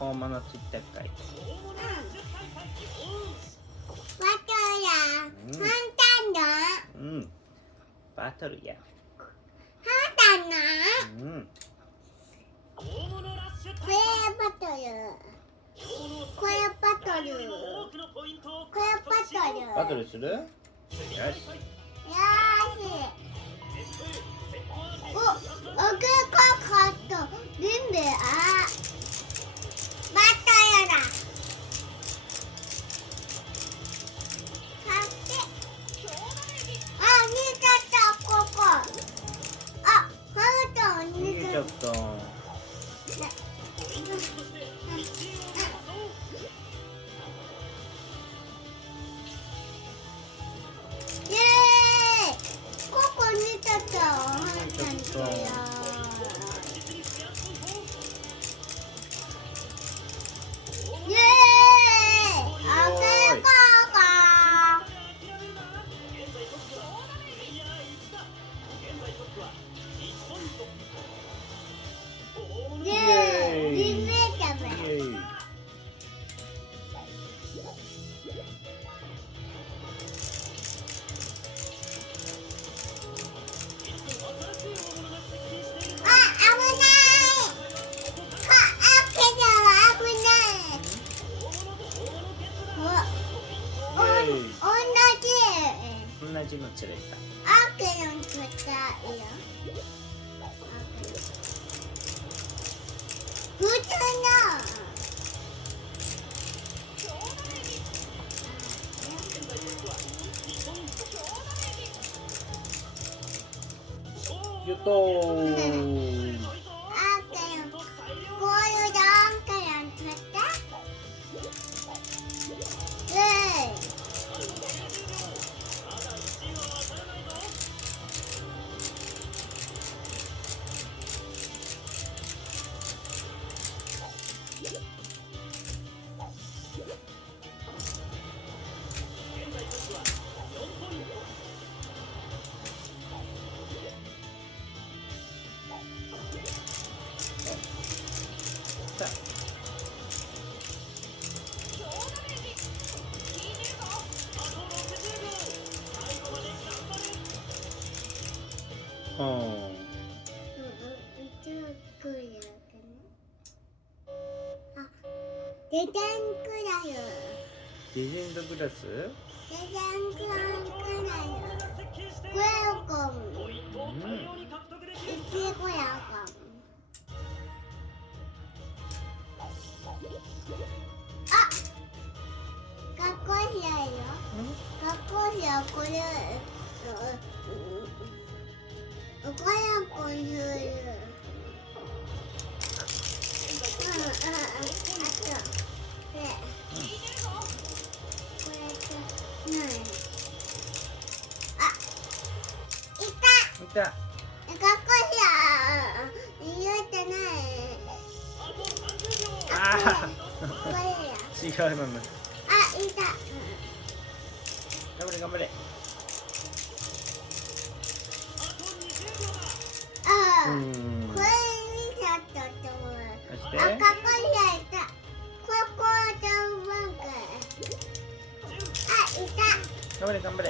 大物釣ったかい。バトルや。うん。バトルや。簡単な。うん。これバトル。これバトル。これバトル。バトルする？よし。よーし。お、奥かかった。リンベあ。バトルだ。逃げちゃった。イエーイ。ここにちゃった。イエーイ。あけかか。イエーイ。リンベ食べ。イエーイ。同じの釣れた。アーケーの釣ったよ。普通の。やったー。アーケーのこういうアーケーの釣った。イエーイ。デザインクラよ。レジェンドグラス？デザインクラよ。ウェルコム。いちごやかも。あ、学校費やよ。学校費やこれ。おかやこにする。いた。学校じゃ言えてない。あこれや。違うのね。あ、いた。頑張れ頑張れ。ああ、これ見ちゃったと思う。そしてあ、学校じゃいた。ここじゃうまく。あ、いた。頑張れ頑張れ。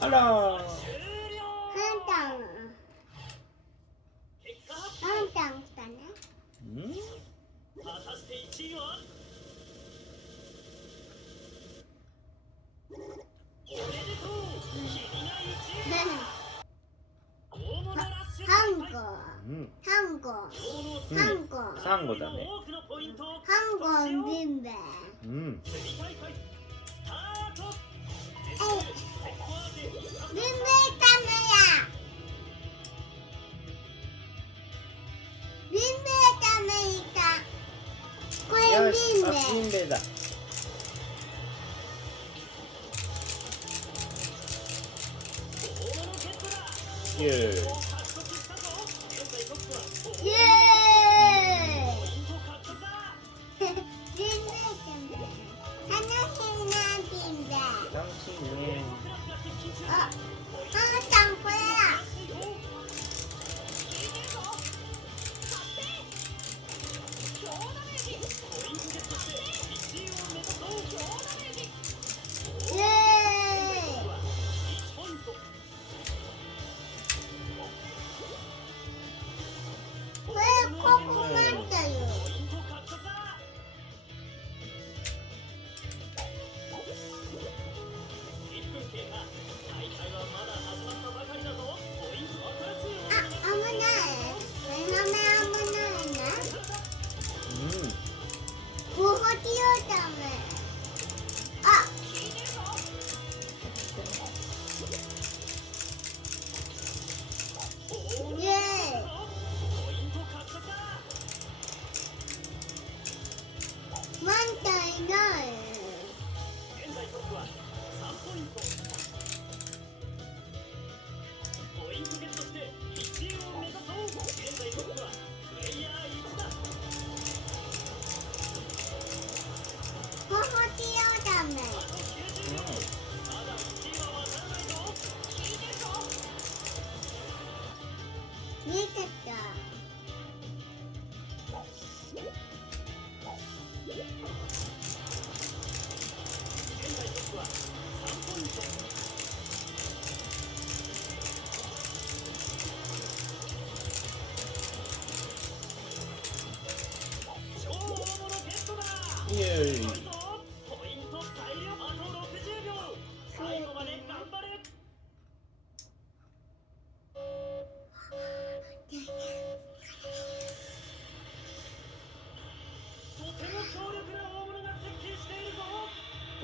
あらー。ハンタン来たね。うん？ハンゴ。うん。ハンゴ。ハンゴ。サンゴだね。ハンゴビンベ。うん。ビンベカメラ。ビンベカメラ。これよし、ビンベ。あ、ビンベだ。イエーイ。イエーイ。ビンベカメラ。楽しいなビンベ。楽しいね。あ、ちゃんこれだ。イエーイ。これここ待ったよ。あ、危ない。目の目危ないね。動きようダメ。あ、イエーイ。ワンちゃんいない。動きようダメ。見えてた。イエーイ。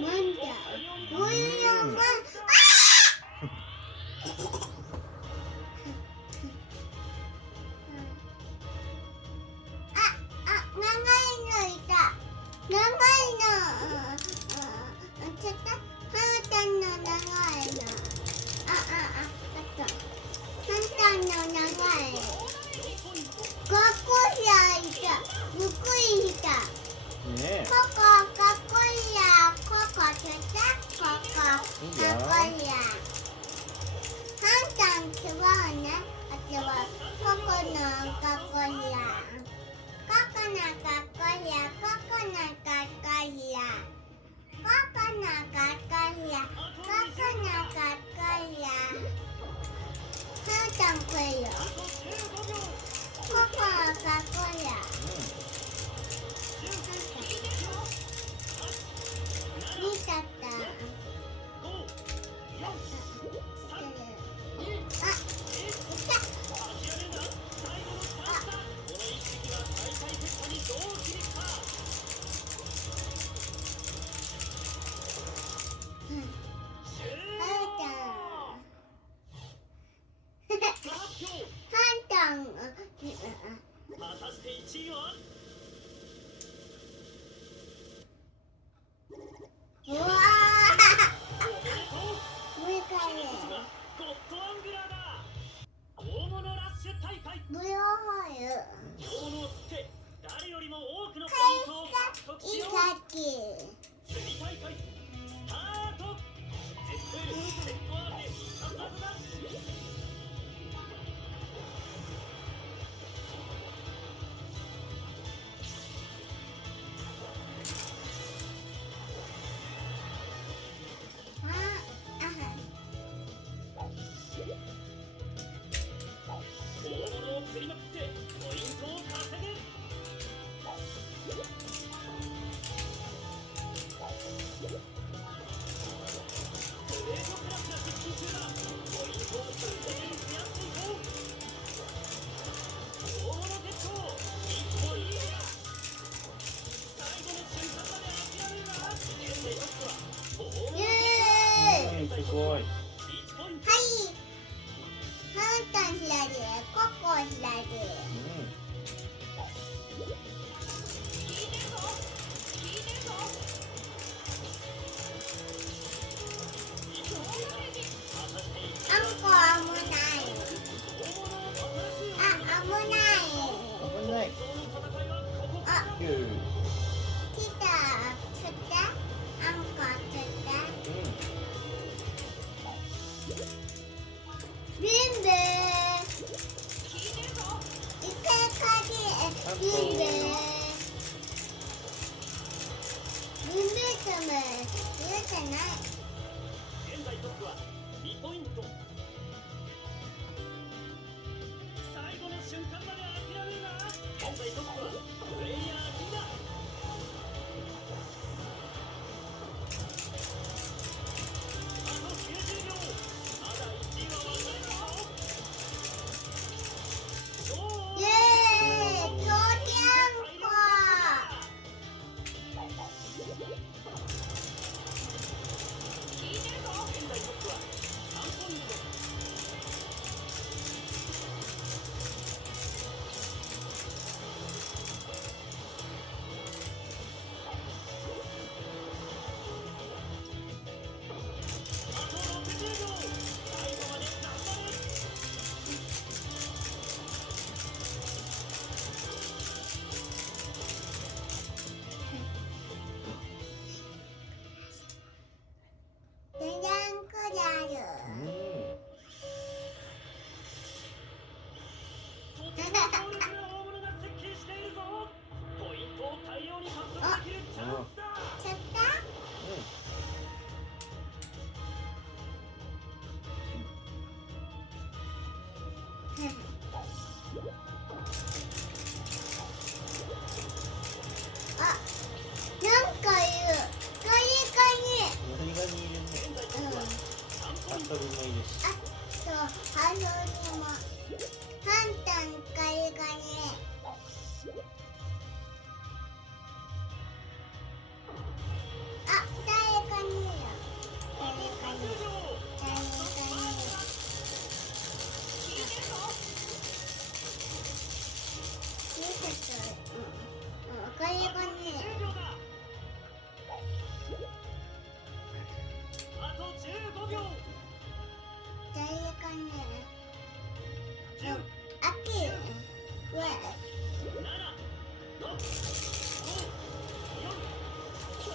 なんだ。こういうやばい。長いのいた。長いの。ちょっと。はなちゃんの長いの。あった。はなちゃんの長い。学校じゃいた。向こうにいた。ねここ、かっこいいや。ここ、ちょっと。ここ、かっこいいや。はんちゃん違うね。あとは、ここのかっこいいや。ここのかっこいいや。ここのかっこいいや。ここのかっこいいや。ここのかっこいいや。はんちゃんこれよ。ここのかっこいいや。見ちゃった。あ、いた。果たして1位はうわー。上からね。ゴッドアングラーだ。大物ラッシュ大会。ブローホール。大物を釣って誰よりも多くのポイントを獲得しよう。さっき。釣り大会スタート。絶対セットアーで必殺技だ。大物を釣りまくってポイントを稼げ。グレートクラスが接近中だ。ポイントを最大限増やしていこう。大物ゲット。一歩いいや。最後の瞬間まで諦めるな。現在トップは大物イエーイ。すごい。はい。はんちゃん左、ここ左。あんこ危ない。あ、危ない。危ない。あ、イエーイ。来た。釣って。あんこ釣って。てない。現在トップは2ポイント。最後の瞬間まで諦めるな。現在トップはプレイヤー2だ。あと90秒。まだ1位は分かれないぞ。イエーイ、強キャンコ。現在トップは3ポイント。あと60秒。最後まで頑張れ。ジャジャンコである。とても強力な大物が接近しているぞ。ポイントを大量に獲得できるチャンスだ。ちょっとあ、なんかいる。カニ鳥がにいるね。カニ。うん。アトルもいるし。あと、ハロにも。ハンタンカニカニ。あ、誰かにいる。誰かに。誰かに。見せて。カニカニ。 10秒だ。あと15秒。誰かに。 10、あっち。上。 7、6、5、4、3、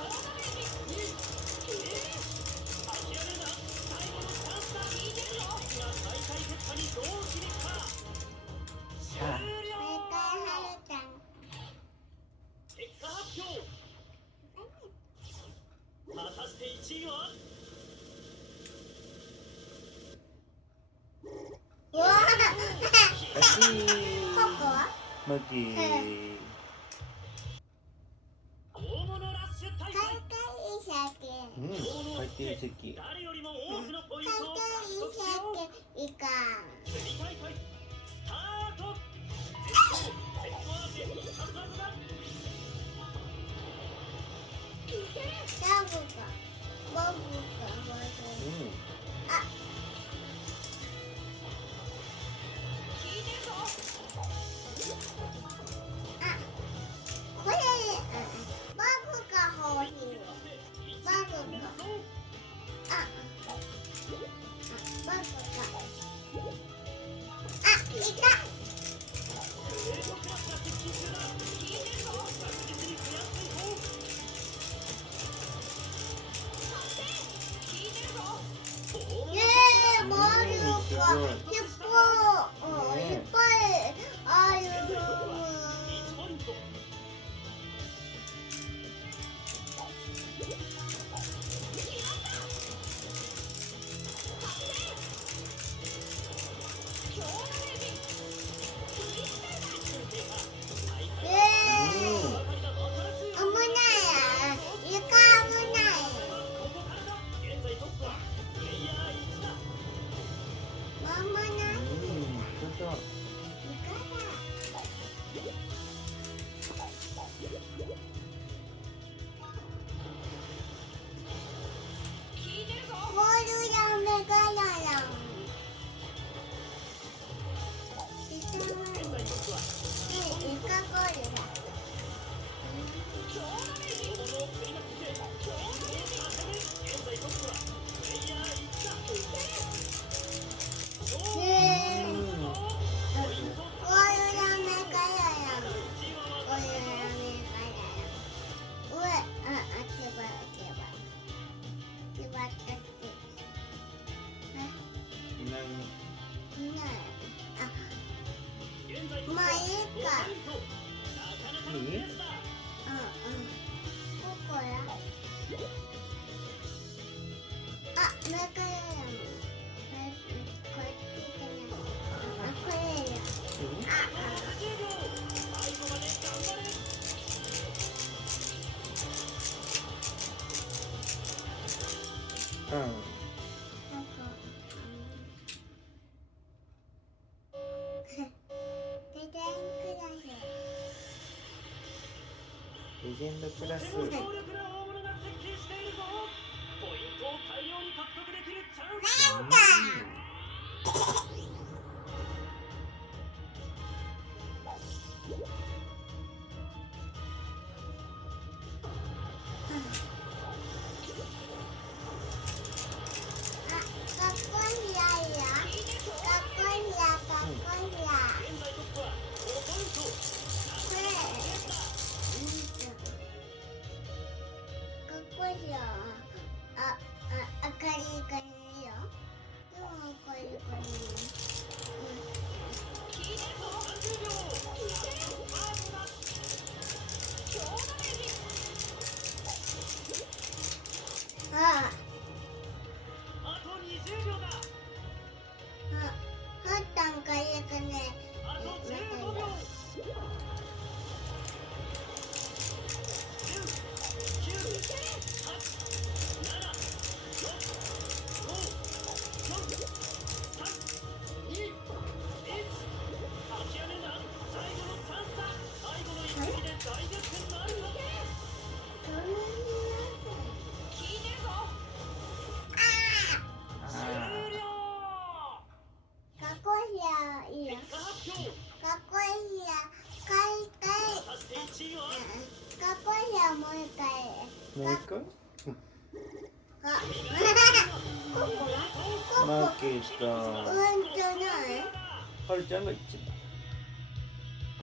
2、1。諦めるな。最後のチャンスだ。敵が最下位結果にどう響くか。終毎回了。ハルタン。結果発表。果たして1位は。うわラッキー。ここはマキー。大物ラッシュ大開会。会式。うん。回転席。誰よりも多くのポイン開トを獲得しよう。会式いかん。釣り大会スタート。絶好セットアーテ必殺技だ。ダブか。ボブか。ボブ。うん。あ。あ。これ、ボブが欲しい。ボブか。あ。ボブか。あ、いた。グレートクラスが接近中だ。確実に増やしていこう。イエーイ、ボブか。いっぱい。いっぱいある。 1ポイント。イエーイ。危ない。イカ危ない。ここからだ。現在トップはプレイヤー1だ。まんまない。うん。ちょっと。イカだ。ボールやメガヤラン。イカ現在トップはイカゴールだ。大物を振りまくってポイントを稼ぐ。現在トップはプレイヤー1だ。イエーイ。ポイントゴールやメガヤラン。 1位はゴールやメガヤラン。上、あ、あっちば、あっちば。あっちば、あっち。いない。いない。あ、現在トップはまあいいか。 5ポイント。なかなかのペースだ。ここや。だからこっちじゃないあこれよあ10秒最後まで頑張れうん。レジェンドクラス。とても強力な大物が接近しているぞポイントを大量に獲得できるチャンス現在トップは5ポイント明かりがいいよ。でもこれこれ。 30秒スタートだああと20秒だあったんかいかね。あと15秒かっこいいやいいよ。かっこいいや買いたい。かっこいいやもう一回。もう一回？あ、負けた。うんじゃない。はるちゃんが一番。